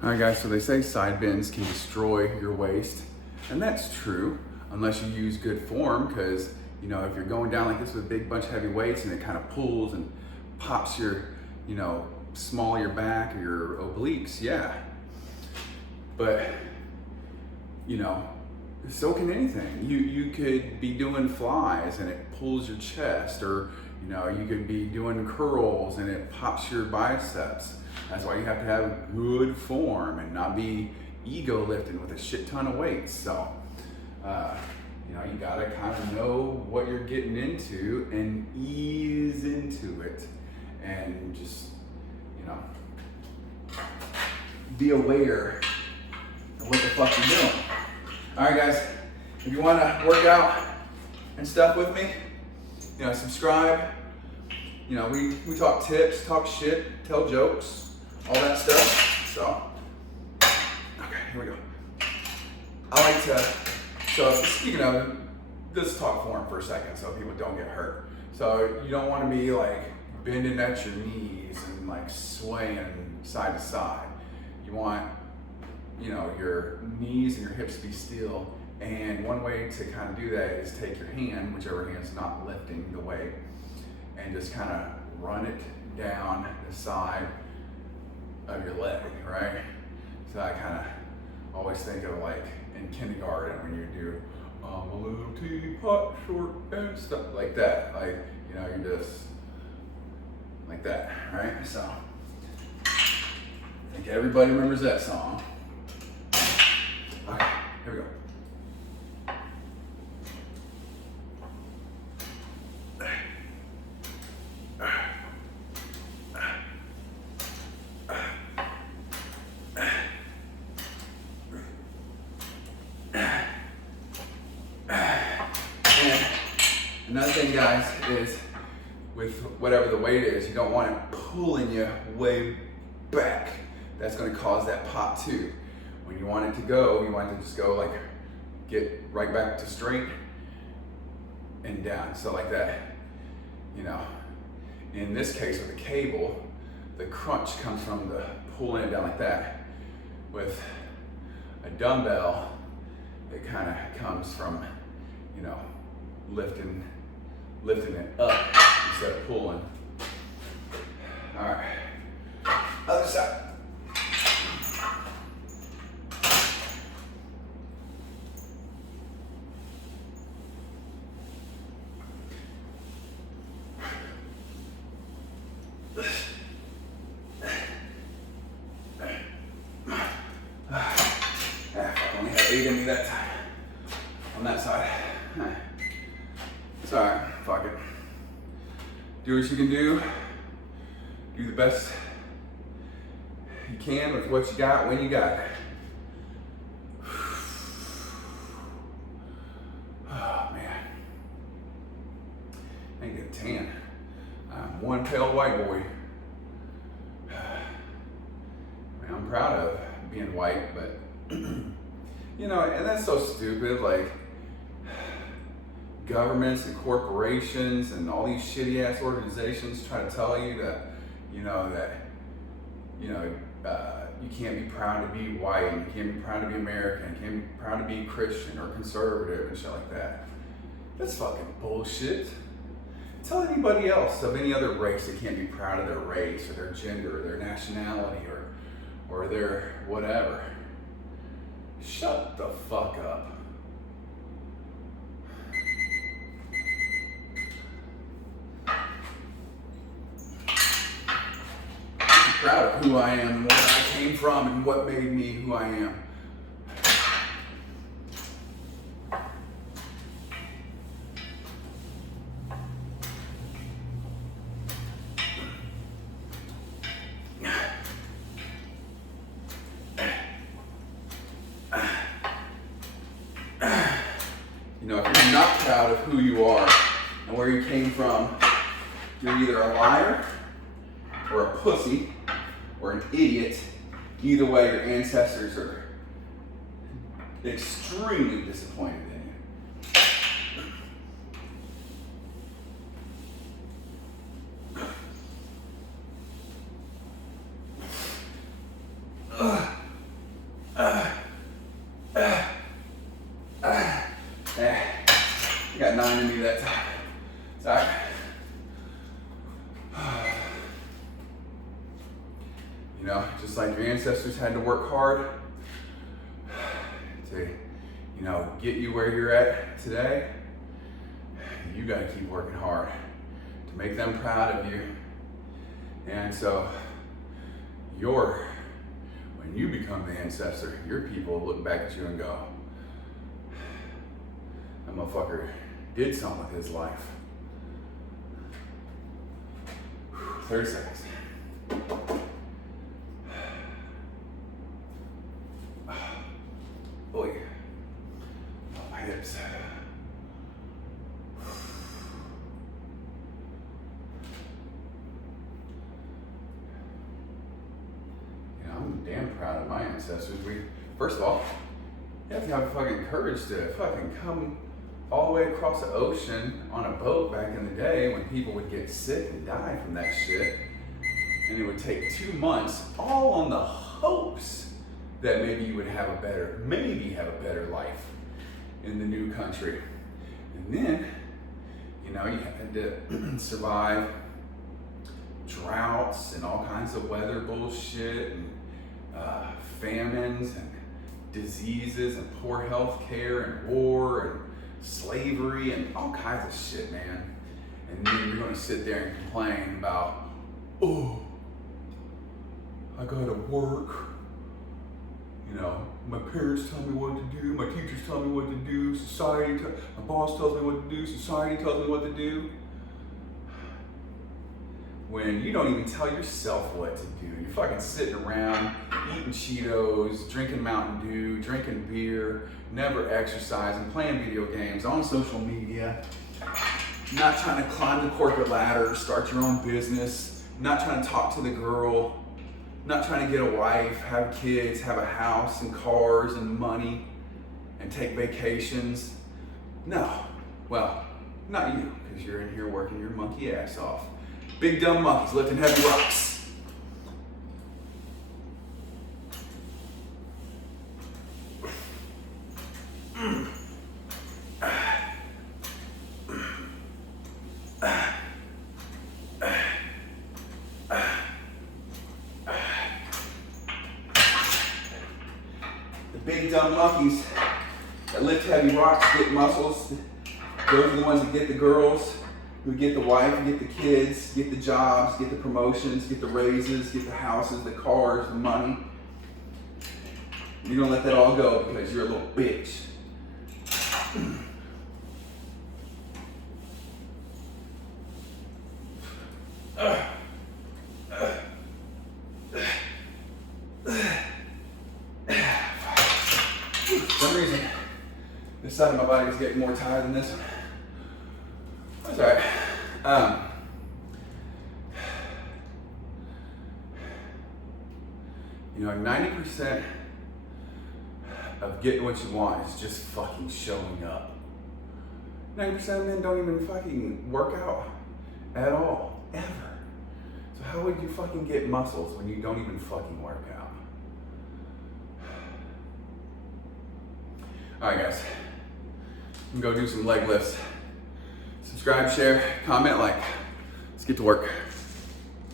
All right, guys, so they say side bends can destroy your waist, and that's true unless you use good form, because if you're going down like this with a big bunch of heavy weights and it kind of pulls and pops your, small of your back or your obliques, yeah. But, so can anything. You could be doing flies and it pulls your chest, or you could be doing curls and it pops your biceps. That's why you have to have good form and not be ego lifting with a shit ton of weights. So, you gotta kind of know what you're getting into and ease into it, and just, be aware of what the fuck you're doing. All right, guys, if you want to work out and stuff with me, subscribe. We talk tips, talk shit, tell jokes, all that stuff. So, okay, here we go. I like to, so speaking of, let's talk form for a second so people don't get hurt. So you don't want to be like bending at your knees and like swaying side to side. You want, your knees and your hips to be still. And one way to kind of do that is take your hand, whichever hand's not lifting the weight, and just kind of run it down the side of your leg, right? So I kind of always think of like in kindergarten when you do a little teapot, short and stuff like that. Like, you just like that, right? So I think everybody remembers that song. Okay, here we go. Another thing, guys, is with whatever the weight is, you don't want it pulling you way back. That's going to cause that pop too. When you want it to go, you want it to just go like, get right back to straight and down. So like that, in this case with a cable, the crunch comes from the pulling it down like that. With a dumbbell, it kind of comes from, lifting it up instead of pulling. All right, other side. I only had 8 in me that time on that side. It's all right, fuck it. Do what you can do. Do the best you can with what you got when you got it. Oh man, I ain't get a tan. I'm one pale white boy. I'm proud of being white, but and that's so stupid. Like, governments and corporations and all these shitty ass organizations try to tell you that, you can't be proud to be white, and you can't be proud to be American, you can't be proud to be Christian or conservative and shit like that. That's fucking bullshit. Tell anybody else of any other race that can't be proud of their race or their gender or their nationality or their whatever. Shut the fuck up. Proud of who I am and where I came from and what made me who I am. If you're not proud of who you are and where you came from, you're either a liar or a pussy or an idiot. Either way, your ancestors are extremely disappointed in you. just like your ancestors had to work hard to, get you where you're at today, you got to keep working hard to make them proud of you. And so when you become the ancestor, your people look back at you and go, that motherfucker did something with his life. 30 seconds. Boy, oh, my hips. I'm damn proud of my ancestors. First of all, you have to have fucking courage to fucking come all the way across the ocean on a boat back in the day when people would get sick and die from that shit. And it would take 2 months, all on the hopes that maybe you would have a better life in the new country. And then, you had to survive droughts and all kinds of weather bullshit and famines and diseases and poor health care and war and slavery and all kinds of shit, man. And then you're gonna sit there and complain about, oh, I gotta work. My parents tell me what to do, my teachers tell me what to do, my boss tells me what to do, society tells me what to do. When you don't even tell yourself what to do. You're fucking sitting around eating Cheetos, drinking Mountain Dew, drinking beer, never exercising, playing video games, on social media, not trying to climb the corporate ladder, start your own business, not trying to talk to the girl, not trying to get a wife, have kids, have a house and cars and money, and take vacations. No, well, not you, because you're in here working your monkey ass off. Big dumb monkeys lifting heavy rocks. The big dumb monkeys that lift heavy rocks get muscles. Those are the ones that get the girls, who get the wife, get the kids, get the jobs, get the promotions, get the raises, get the houses, the cars, the money. You don't let that all go because you're a little bitch. For some reason, this side of my body is getting more tired than this one. That's all right. 90% of getting what you want is just fucking showing up. 90% of men don't even fucking work out at all, ever. So how would you fucking get muscles when you don't even fucking work out? All right, guys. I'm gonna go do some leg lifts. Subscribe, share, comment, like. Let's get to work.